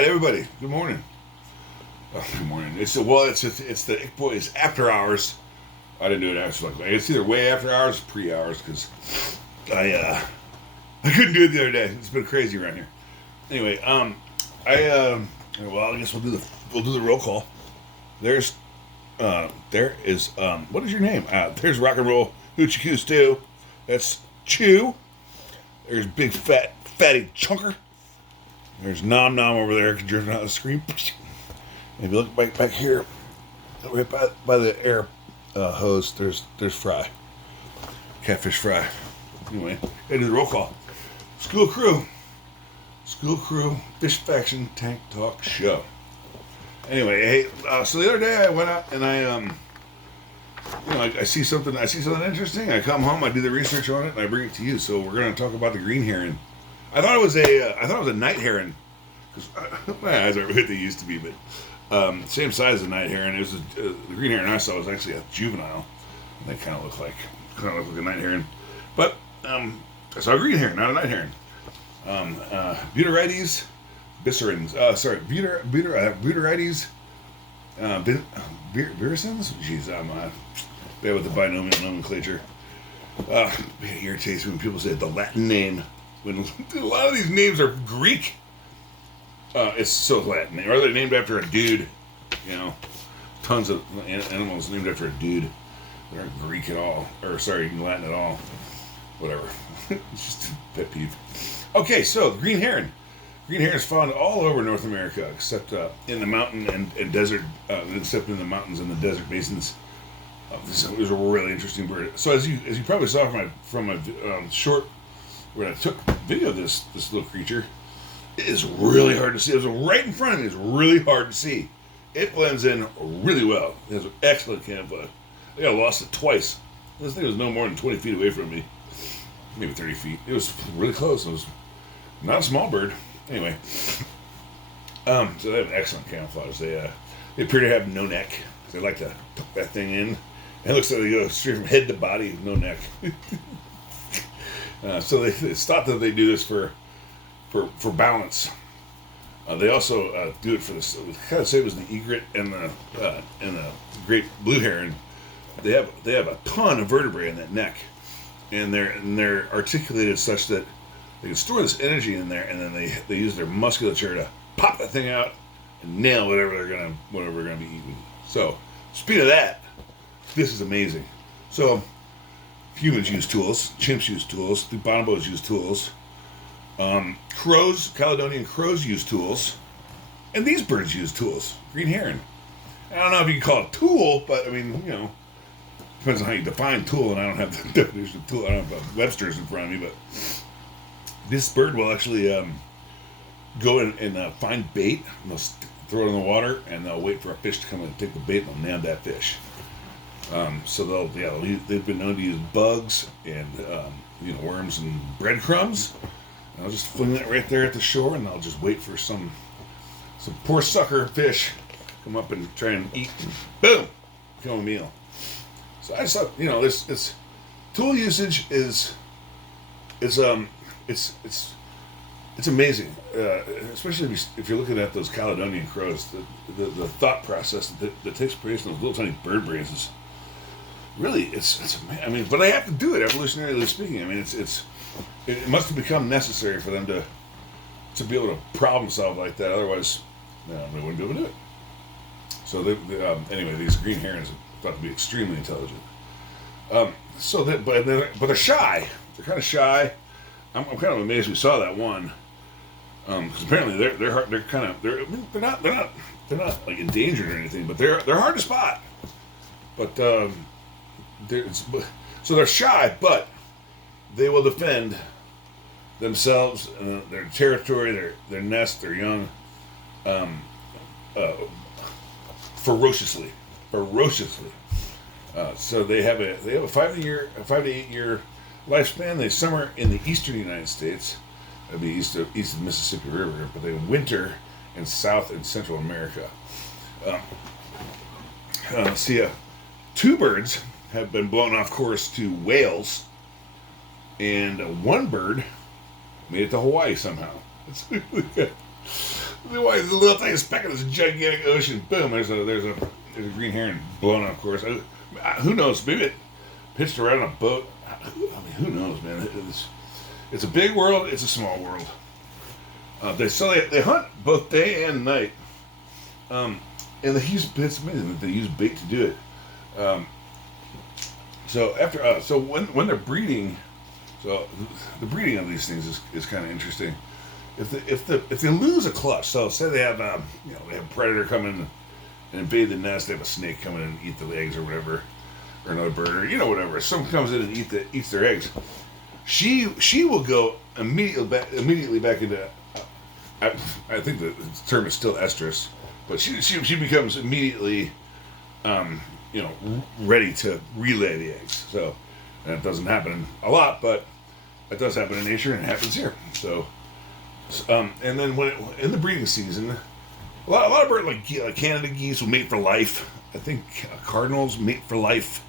right, everybody. Good morning. Oh, good morning. It's the Ick Boys after hours. I didn't do it after like it's either way after hours or pre hours because I couldn't do it the other day. It's been crazy around here. Anyway, I guess we'll do the roll call. There is what is your name? There's Rock and Roll Hoochie Coo Stew. That's Chew. There's Big Fatty Chunker. There's Nom Nom over there driven out of the screen. If you look back here, right by the air hose, there's Fry. Catfish Fry. Anyway, I do the roll call. School Crew, Fish Faction Tank Talk Show. Anyway, hey, so the other day I went out and I see something interesting. I come home, I do the research on it, and I bring it to you. So we're going to talk about the green heron. I thought it was a night heron, because my eyes aren't what they used to be, but same size as a night heron. It was the green heron I saw was actually a juvenile. They kind of look like a night heron, but I saw a green heron, not a night heron. Butyrides biscerans. Butyrides virescens. Jeez, I'm bad with the binomial nomenclature. It irritates me when people say the Latin name. When a lot of these names are Greek, it's so Latin. Or they're named after a dude. You know, tons of animals named after a dude. They aren't Greek at all, or sorry, Latin at all. Whatever. It's just a pet peeve. Okay, so the green heron. Green heron is found all over North America, except in the mountain and desert, except in the mountains and the desert basins. This is a really interesting bird. So as you probably saw from my short, when I took video of this little creature, it is really hard to see. It was right in front of me. It's really hard to see. It blends in really well. It has excellent camouflage. I think I lost it twice. This thing was no more than 20 feet away from me. Maybe 30 feet. It was really close. It was not a small bird. Anyway. So they have excellent camouflage. They appear to have no neck. They like to tuck that thing in. And it looks like they go straight from head to body, no neck. So it's thought that they do this for balance. They also do it for this. Kind of say it was the egret and the great blue heron. They have a ton of vertebrae in that neck, and they're articulated such that they can store this energy in there, and then they use their musculature to pop that thing out and nail whatever they're gonna be eating. So speaking of that, this is amazing. So humans use tools, chimps use tools, the bonobos use tools, Caledonian crows use tools, and these birds use tools. Green heron. I don't know if you can call it a tool, but I mean, depends on how you define tool, and I don't have the definition of tool. I don't have Webster's in front of me, but this bird will actually go and find bait, and they'll throw it in the water, and they'll wait for a fish to come and take the bait, and they'll nab that fish. So they've been known to use bugs and worms and breadcrumbs. And I'll just fling that right there at the shore, and I'll just wait for some poor sucker fish come up and try and eat, and boom, become a meal. So I just thought, this tool usage is it's amazing, especially if you're looking at those Caledonian crows. The thought process that takes place in those little tiny bird brains is really it's. I mean, but they have to do it evolutionarily speaking. I mean, it must have become necessary for them to be able to problem solve like that. Otherwise, they wouldn't be able to do it. So anyway, these green herons are thought to be extremely intelligent. But they're shy. They're kind of shy. I'm kind of amazed we saw that one. Because apparently they're not like endangered or anything, but they're hard to spot. But so they're shy, but they will defend themselves and their territory, their nest, their young, ferociously. So they have a 5 to 8 year lifespan. They summer in the eastern United States. That'd be east of the Mississippi River, but they winter in South and Central America. Two birds have been blown off course to Wales, and one bird made it to Hawaii somehow. Why the little tiny speck of this gigantic ocean? Boom! There's a green heron blown up. Of course, who knows? Maybe it pitched around on a boat. I mean, who knows, man? It's a big world. It's a small world. They hunt both day and night, and it's amazing that they use bait to do it. So when they're breeding, so the breeding of these things is kind of interesting. If they lose a clutch, so say they have they have a predator come in and invade the nest, they have a snake come in and eat the eggs or whatever, or another bird or whatever. If someone comes in and eats their eggs, she will go immediately back into. I think the term is still estrus, but she becomes immediately, ready to relay the eggs. So that doesn't happen a lot, but it does happen in nature and it happens here. So, and then in the breeding season, a lot of birds like Canada geese will mate for life. I think cardinals mate for life.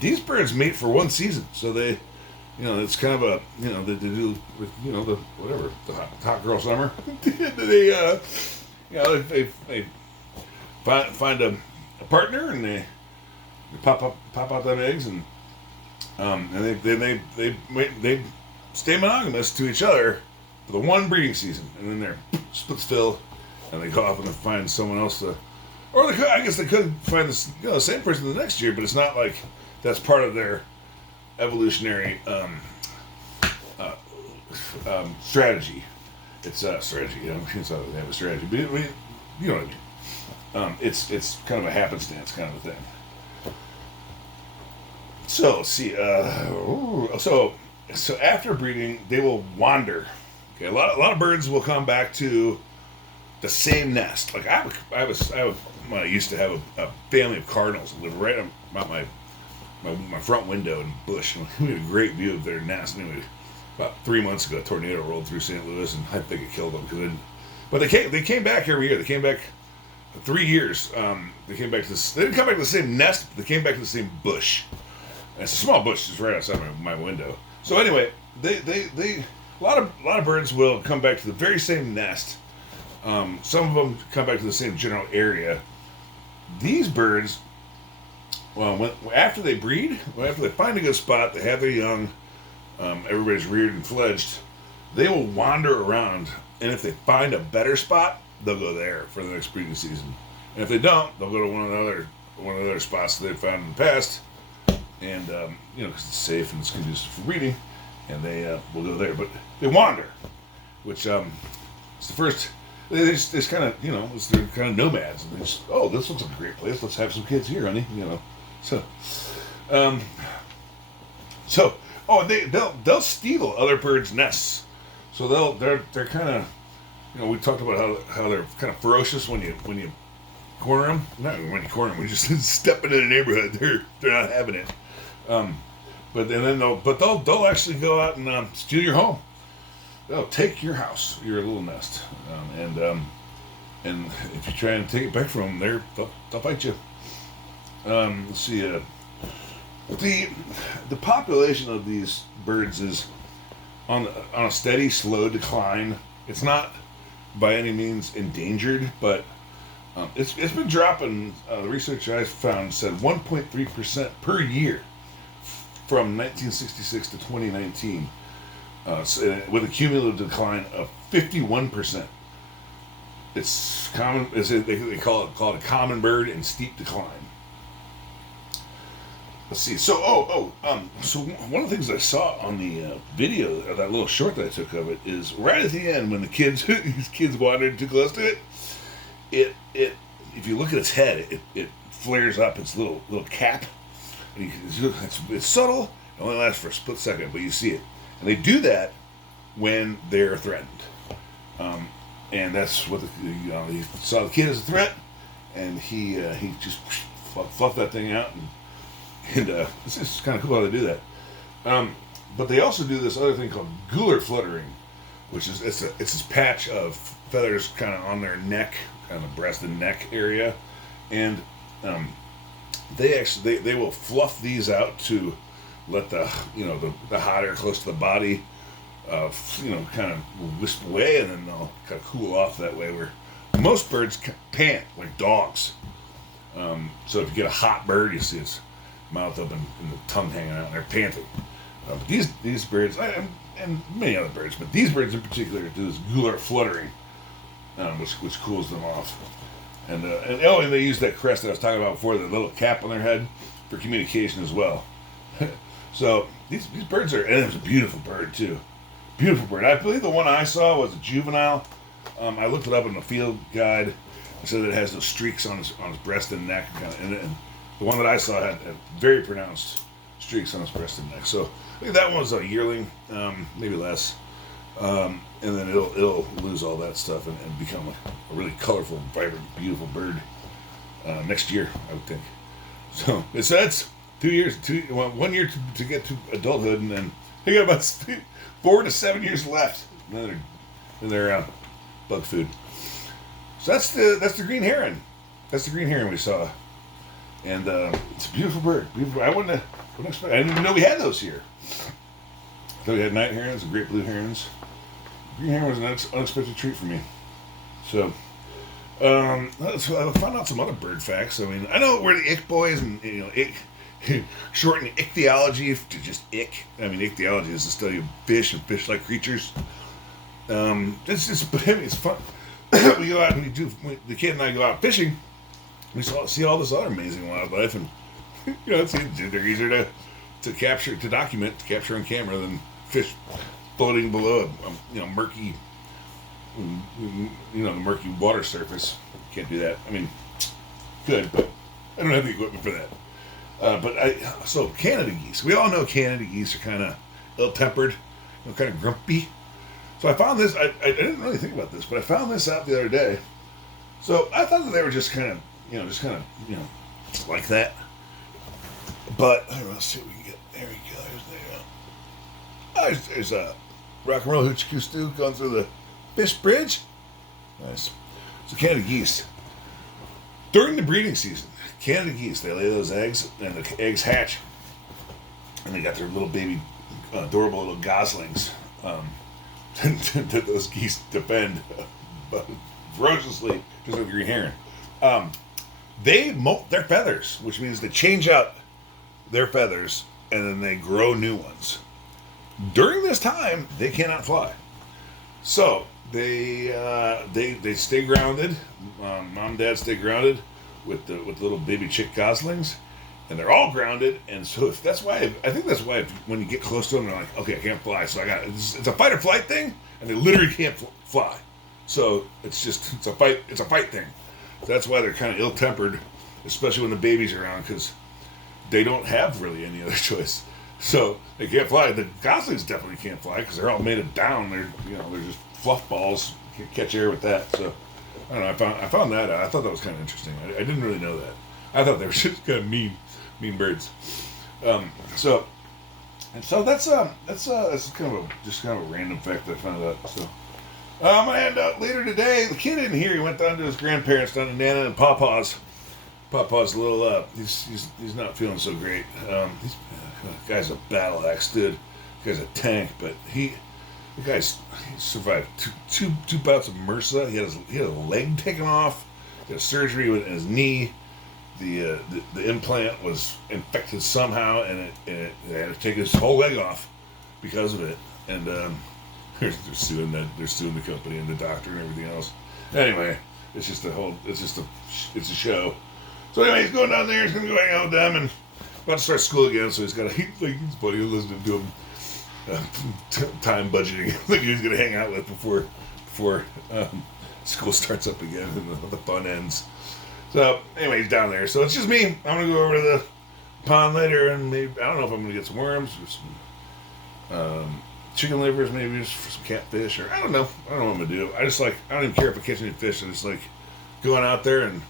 These birds mate for one season, so they. It's kind of a, they do with, the hot girl summer. They find a partner and they pop out them eggs and they stay monogamous to each other for the one breeding season, and then their splits fill and they go off and find someone else or I guess they could find the same person the next year, but it's not like that's part of their evolutionary strategy. It's a strategy. It's not that they have a strategy, but you know what I mean. It's kind of a happenstance kind of a thing. So let's see. So after breeding, they will wander. Okay, a lot of birds will come back to the same nest. Like I used to have a family of cardinals that lived right about my front window in bush, and we had a great view of their nest. Anyway, about 3 months ago, a tornado rolled through St. Louis, and I think it killed them. But they came back every year. They came back 3 years. They came back to this. They didn't come back to the same nest, but they came back to the same bush. And it's a small bush just right outside my window. So anyway, a lot of birds will come back to the very same nest. Some of them come back to the same general area. These birds. Well, after they breed, after they find a good spot, they have their young, everybody's reared and fledged, they will wander around, and if they find a better spot, they'll go there for the next breeding season. And if they don't, they'll go to one of the other spots that they've found in the past, and because it's safe and it's conducive for breeding, and they will go there. But they wander, which it's the first. It's kind of they're kind of nomads, and they just this looks like a great place. Let's have some kids here, honey. They'll steal other birds' nests. So they're kind of we talked about how they're kind of ferocious when you corner them. Not when you corner them, when you just step into the neighborhood. They're not having it. They'll actually go out and steal your home. They'll take your house, your little nest, and if you try and take it back from them, they'll fight you. Let's see. The population of these birds is on a steady, slow decline. It's not by any means endangered, but it's been dropping. The research I found said 1.3% per year from 1966 to 2019, with a cumulative decline of 51%. It's common. They call it a common bird in steep decline. Let's see. So one of the things I saw on the video, of that little short that I took of it, is right at the end when these kids wandered too close to it. If you look at its head, it flares up its little cap. And it's subtle. It only lasts for a split second, but you see it. And they do that when they're threatened. And that's what he saw the kid as a threat, and he just fluffed that thing out, and it's just kind of cool how they do that. But they also do this other thing called gular fluttering, which is it's this patch of feathers kind of on their neck, kind of the breast and neck area, and they will fluff these out to let the hot air close to the body kind of wisp away, and then they'll kind of cool off that way. Where most birds pant like dogs. So if you get a hot bird, you see its mouth open and the tongue hanging out, and they're panting. But these birds, and many other birds, but these birds in particular do this gular fluttering, which cools them off. And they use that crest that I was talking about before, the little cap on their head, for communication as well. So these birds are, and it's a beautiful bird too. Beautiful bird. I believe the one I saw was a juvenile. I looked it up in the field guide. It said it has those streaks on his breast and neck, and the one that I saw had very pronounced streaks on his breast and neck. So I think that one was a yearling, maybe less. And then it'll lose all that stuff and become a really colorful, vibrant, beautiful bird next year, I would think. So that's 2 years, 1 year to get to adulthood, and then they got about 4 to 7 years left. And then they're bug food. So that's the green heron. That's the green heron we saw, and it's a beautiful bird. Beautiful. I wouldn't expect. I didn't even know we had those here. So we had night herons and great blue herons. Green heron was an unexpected treat for me. So, I found out some other bird facts. I mean, I know we're the ick boys, and shorten ichthyology to just ick. I mean, ichthyology is the study of fish and fish-like creatures. It's fun. We go out and the kid and I go out fishing. We see all this other amazing wildlife, and they're easier to capture, to document, to capture on camera than fish floating below a murky, the murky water surface. Can't do that. I mean, good, but I don't have the equipment for that. So Canada geese. We all know Canada geese are kind of ill-tempered, kind of grumpy. So I found this. I didn't really think about this, but I found this out the other day. So I thought that they were just kind of, like that. But let's see what we can get. There we go. There's a rock and roll hoochie stew going through the fish bridge. Nice. So Canada geese. During the breeding season, Canada geese, they lay those eggs, and the eggs hatch, and they got their little baby, adorable little goslings. That those geese defend ferociously, just like the green heron. They molt their feathers, which means they change out their feathers and then they grow new ones. During this time, they cannot fly, so they stay grounded. Mom and dad stay grounded with the little baby chick goslings, and they're all grounded. And so I think that's why when you get close to them, they're like, okay, I can't fly, so it's a fight or flight thing, and they literally can't fly. So it's a fight thing. So that's why they're kind of ill-tempered, especially when the baby's around, because they don't have really any other choice. So they can't fly. The goslings definitely can't fly because they're all made of down. They're just fluff balls. You can't catch air with that. So I don't know. I found that out. I thought that was kind of interesting. I didn't really know that. I thought they were just kind of mean birds. So that's kind of a random fact that I found out. So and later today, the kid in here, he went down to his grandparents, down to Nana and Papa's. Papa's a little he's not feeling so great. The guy's a battle axe, dude. The guy's a tank, but he survived two bouts of MRSA. He had a leg taken off. He had a surgery in his knee. The implant was infected somehow, and it had to take his whole leg off because of it. And they're suing the company and the doctor and everything else. Anyway, it's a show. So anyway, he's going down there. He's gonna go hang out with them and about to start school again. So he's his buddy listening to him time budgeting. Like he's gonna hang out with before school starts up again and the fun ends. So anyway, he's down there. So it's just me. I'm gonna go over to the pond later and maybe I don't know if I'm gonna get some worms or some chicken livers, maybe just for some catfish, or I don't know. I don't know what I'm gonna do. I don't even care if I catch any fish. I just like going out there and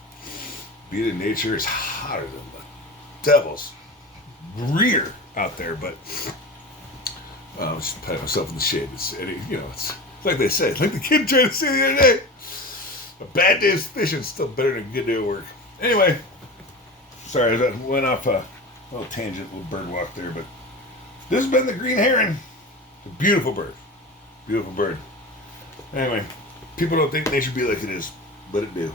being in nature. Is hotter than the devil's rear out there, but I'm just patting myself in the shade. It's like they said, like the kid tried to say the other day. A bad day's fishing is still better than a good day of work. Anyway, sorry, that went off a little tangent, little bird walk there, but this has been the green heron. It's a beautiful bird. Beautiful bird. Anyway, people don't think nature be like it is, but it do.